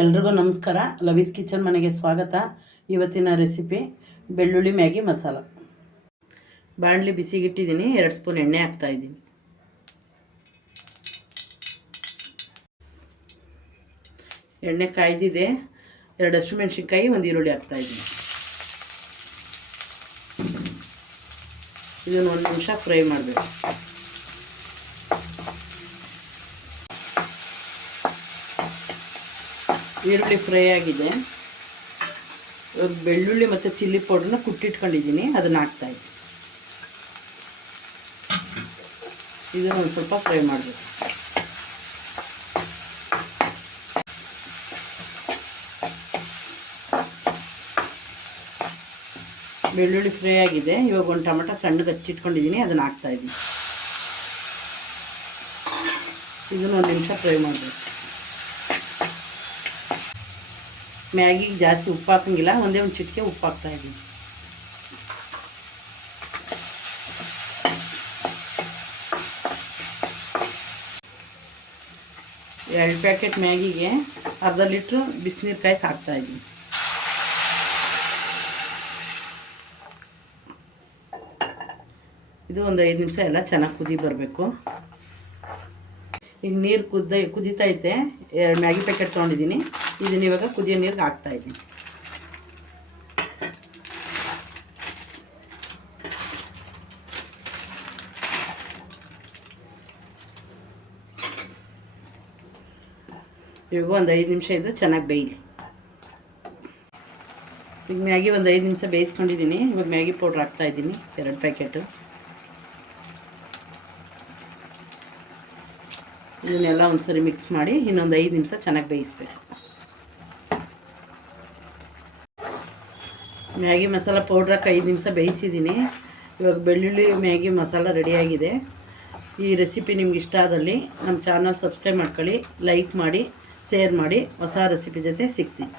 ಎಲ್ರಿಗೂ ನಮಸ್ಕಾರ. ಲವೀಸ್ ಕಿಚನ್ ಮನೆಗೆ ಸ್ವಾಗತ. ಇವತ್ತಿನ ರೆಸಿಪಿ ಬೆಳ್ಳುಳ್ಳಿ ಮ್ಯಾಗಿ ಮಸಾಲ. ಬಾಣಲಿ ಬಿಸಿಗಿಟ್ಟಿದ್ದೀನಿ, ಎರಡು ಸ್ಪೂನ್ ಎಣ್ಣೆ ಹಾಕ್ತಾಯಿದ್ದೀನಿ ಎಣ್ಣೆ ಕಾಯ್ದಿದೆ ಎರಡು ಹಸಿರು ಮೆಣಸಿನ್ಕಾಯಿ, ಒಂದು ಈರುಳ್ಳಿ ಹಾಕ್ತಾಯಿದ್ದೀನಿ ಇದನ್ನು ಒಂದು ನಿಮಿಷ ಫ್ರೈ ಮಾಡಬೇಕು. ಈರುಳ್ಳಿ ಫ್ರೈ ಆಗಿದೆ. ಇವಾಗ ಬೆಳ್ಳುಳ್ಳಿ ಮತ್ತು ಚಿಲ್ಲಿ ಪೌಡ್ರನ್ನ ಕುಟ್ಟಿಟ್ಕೊಂಡಿದ್ದೀನಿ, ಅದನ್ನು ಹಾಕ್ತಾಯಿದ್ದೀನಿ ಇದನ್ನು ಒಂದು ಸ್ವಲ್ಪ ಫ್ರೈ ಮಾಡಬೇಕು. ಬೆಳ್ಳುಳ್ಳಿ ಫ್ರೈ ಆಗಿದೆ. ಇವಾಗ ಒಂದು ಟೊಮೆಟೊ ಸಣ್ಣಗೆ ಹಚ್ಚಿಟ್ಕೊಂಡಿದ್ದೀನಿ, ಅದನ್ನು ಹಾಕ್ತಾಯಿದ್ದೀನಿ ಇದನ್ನು ಒಂದು ನಿಮಿಷ ಫ್ರೈ ಮಾಡಬೇಕು. ಮ್ಯಾಗಿಗೆ ಜಾಸ್ತಿ ಉಪ್ಪು ಹಾಕಂಗಿಲ್ಲ, ಒಂದೇ ಒಂದು ಚಿಟಿಕೆ ಉಪ್ಪು ಹಾಕ್ತಾಯಿದ್ದೀನಿ ಎರಡು ಪ್ಯಾಕೆಟ್ ಮ್ಯಾಗಿಗೆ ಅರ್ಧ ಲೀಟ್ರು ಬಿಸಿನೀರು ಕಾಯಿಸಿ ಹಾಕ್ತಾಯಿದ್ದೀನಿ ಇದು ಒಂದು ಐದು ನಿಮಿಷ ಎಲ್ಲ ಚೆನ್ನಾಗಿ ಕುದಿ ಬರಬೇಕು. ಈಗ ನೀರು ಕುದ್ದ ಕುದೀತೈತೆ ಎರಡು ಮ್ಯಾಗಿ ಪ್ಯಾಕೆಟ್ ತೊಗೊಂಡಿದ್ದೀನಿ. ಇದನ್ನ ಇವಾಗ ಕುದಿಯೋ ನೀರಿಗೆ ಹಾಕ್ತಾಯಿದ್ದೀನಿ ಇವಾಗ ಒಂದು ಐದು ನಿಮಿಷ ಇದು ಚೆನ್ನಾಗಿ ಬೇಯಲಿ. ಈಗ ಮ್ಯಾಗಿ ಒಂದು ಐದು ನಿಮಿಷ ಬೇಯಿಸ್ಕೊಂಡಿದ್ದೀನಿ. ಇವಾಗ ಮ್ಯಾಗಿ ಪೌಡ್ರ್ ಹಾಕ್ತಾಯಿದ್ದೀನಿ ಎರಡು ಪ್ಯಾಕೆಟು ಇದನ್ನೆಲ್ಲ ಒಂದ್ಸರಿ ಮಿಕ್ಸ್ ಮಾಡಿ ಇನ್ನೊಂದು ಐದು ನಿಮಿಷ ಚೆನ್ನಾಗಿ ಬೇಯಿಸ್ಬೇಕು. ಮ್ಯಾಗಿ ಮಸಾಲ ಪೌಡ್ರಕ್ಕೆ ಐದು ನಿಮಿಷ ಬೇಯಿಸಿದ್ದೀನಿ ಇವಾಗ ಬೆಳ್ಳುಳ್ಳಿ ಮ್ಯಾಗಿ ಮಸಾಲ ರೆಡಿಯಾಗಿದೆ ಈ ರೆಸಿಪಿ ನಿಮ್ಗೆ ಇಷ್ಟ ಆದಲ್ಲಿ ನಮ್ಮ ಚಾನಲ್ ಸಬ್ಸ್ಕ್ರೈಬ್ ಮಾಡ್ಕೊಳ್ಳಿ ಲೈಕ್ ಮಾಡಿ ಶೇರ್ ಮಾಡಿ, ಹೊಸ ರೆಸಿಪಿ ಜೊತೆ ಸಿಗ್ತೀನಿ.